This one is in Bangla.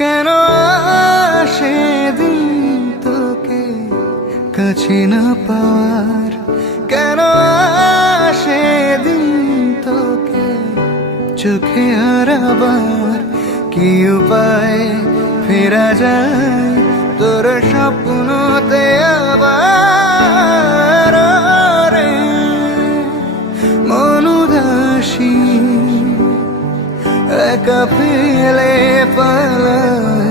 কেন আসে দিন তোকে কাছে না পাওয়ার, কেন আসে দিন তোকে চোখে হারাবার। কি উপায় ফেরা যায় তোর স্বপ্নতে আবার? রে মন উদাসী একা ফেলে পালায়